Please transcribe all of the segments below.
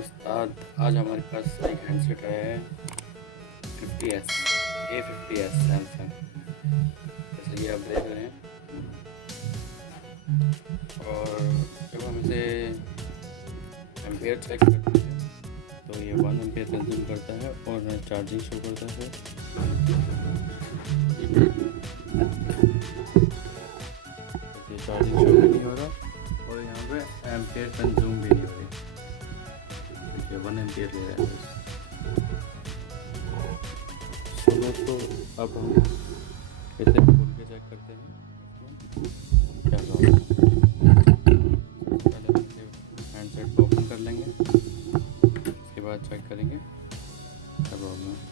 उस्ताद, आज हमारे पास एक हैंडसेट है 50S A50S सैमसंग, जैसे कि आप देख रहे हैं। और जब हम इसे एम्पेयर चेक करते हैं तो ये 1 एम्पेयर कंज्यूम करता है और चार्जिंग शो करता है। ये चार्जिंग शो भी नहीं हो रहा और यहाँ पे एम्पेयर कंज्यूम भी नहीं हो रही। देखिए 1 एम्पेयर ले रहा है। समय तो अब हम इसे खोल के चेक करते हैं क्या प्रॉब्लम है। पहले हम इसे हैंडसेट को ओपन कर लेंगे, उसके बाद चेक करेंगे क्या प्रॉब्लम है।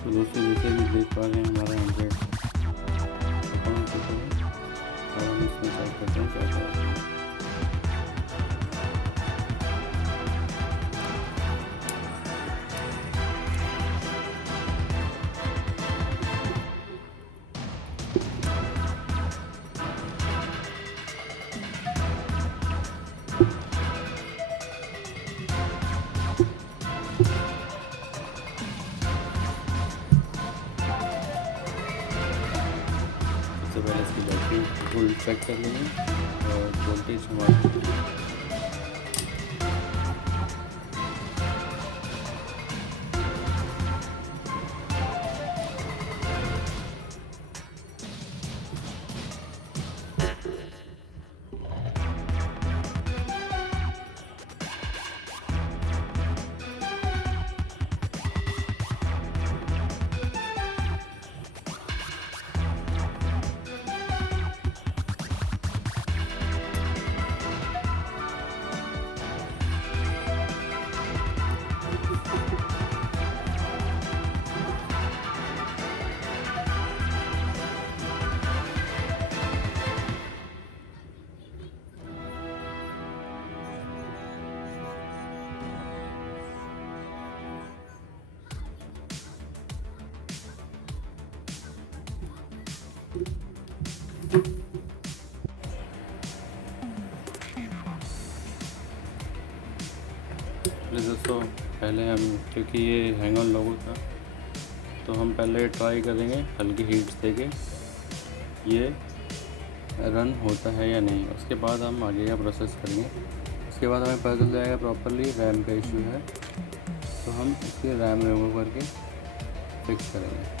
तो दोस्तों, जैसे कि देख पा रहे हैं हमारा एंड्रॉइड अकाउंट है और हम इसमें चेक करते हैं क्या है। सबसे पहले इसकी बैटरी फुल चेक कर लेंगे और वोल्टेज हमारा पहले हम, क्योंकि ये हैंग ऑन लोगो था, तो हम पहले ट्राई करेंगे हल्की हीट देके ये रन होता है या नहीं। उसके बाद हम आगे का प्रोसेस करेंगे। उसके बाद हमें पता चल जाएगा प्रॉपरली रैम का इशू है, तो हम इसकी रैम रिमूव करके फिक्स करेंगे।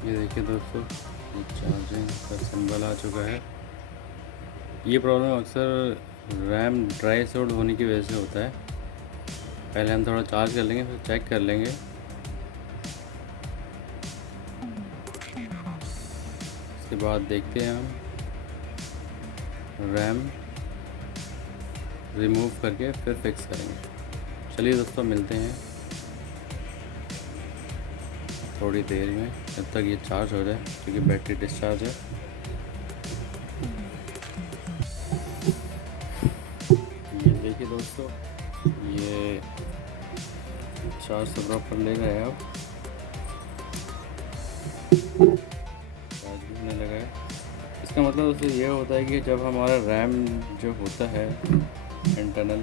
ये देखिए दोस्तों, ये चार्जिंग का सिंबल आ चुका है। ये प्रॉब्लम अक्सर रैम ड्राई शॉट होने की वजह से होता है। पहले हम थोड़ा चार्ज कर लेंगे, फिर चेक कर लेंगे। इसके बाद देखते हैं हम रैम रिमूव करके फिर फिक्स करेंगे। चलिए दोस्तों, मिलते हैं थोड़ी देर में, जब तक ये चार्ज हो जाए, क्योंकि बैटरी डिस्चार्ज है। ये देखिए दोस्तों, ये चार्ज से प्रॉपर ले गए। अब चार्ज भी होने लगा है। इसका मतलब उससे ये होता है कि जब हमारा रैम जो होता है इंटरनल,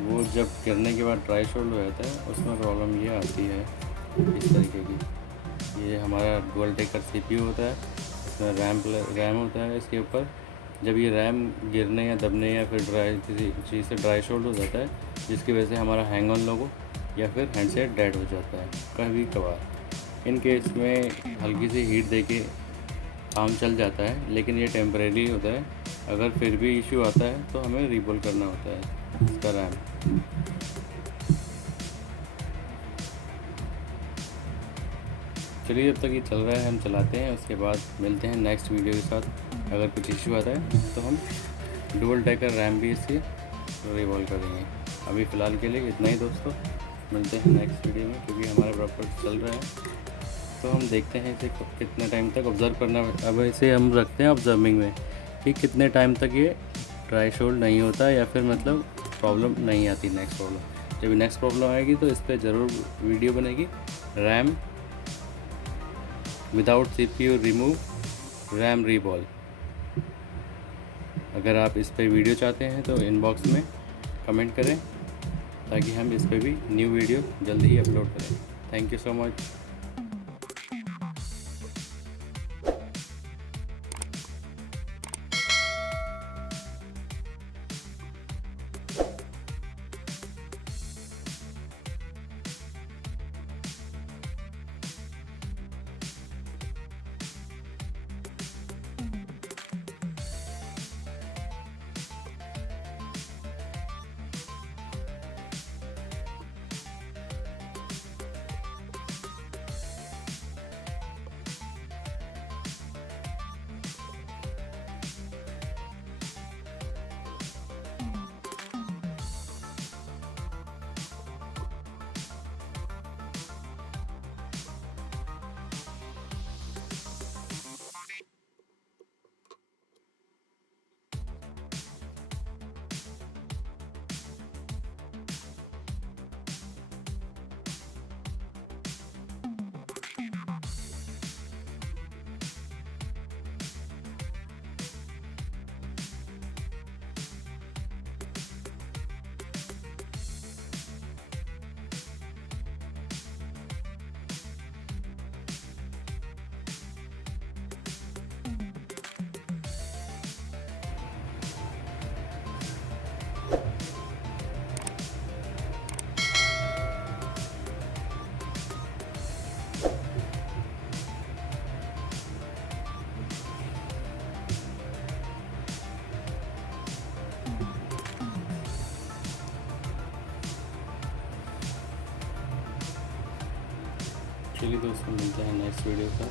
वो जब गिरने के बाद ड्राई शोल्ड हो जाता है, उसमें प्रॉब्लम ये आती है इस तरीके की। ये हमारा डुअल टेकर सीपीयू होता है, इसमें रैम होता है इसके ऊपर। जब ये रैम गिरने या दबने या फिर किसी चीज़ से ड्राई शोल्ड हो जाता है, जिसकी वजह से हमारा हैंग ऑन लोगो या फिर हैंडसेट डेड हो जाता है कभी कभार। इन केस में हल्की सी हीट देके काम चल जाता है, लेकिन ये टेम्परेरी होता है। अगर फिर भी इशू आता है तो हमें रीबोल करना होता है इसका रैम। चलिए, जब तक ये चल रहा है हम चलाते हैं, उसके बाद मिलते हैं नेक्स्ट वीडियो के साथ। अगर कुछ इशू आता है तो हम डुअल टेकर रैम भी इससे रिवॉल्व करेंगे। अभी फ़िलहाल के लिए इतना ही दोस्तों, मिलते हैं नेक्स्ट वीडियो में, क्योंकि हमारा प्रॉपर चल रहा है। तो हम देखते हैं इसे कितने टाइम तक ऑब्ज़र्व करना। अब इसे हम रखते हैं ऑब्जर्विंग में कि कितने टाइम तक ये ड्राई शोल्ड नहीं होता या फिर मतलब प्रॉब्लम नहीं आती नेक्स्ट प्रॉब्लम। जब नेक्स्ट प्रॉब्लम आएगी तो इस पर ज़रूर वीडियो बनेगी। RAM without CPU remove RAM reball. अगर आप इस पर वीडियो चाहते हैं तो इनबॉक्स में कमेंट करें, ताकि हम इस पर भी न्यू वीडियो जल्दी ही अपलोड करें। Thank you so much. चलिए दोस्तों, मिलते हैं नेक्स्ट वीडियो का।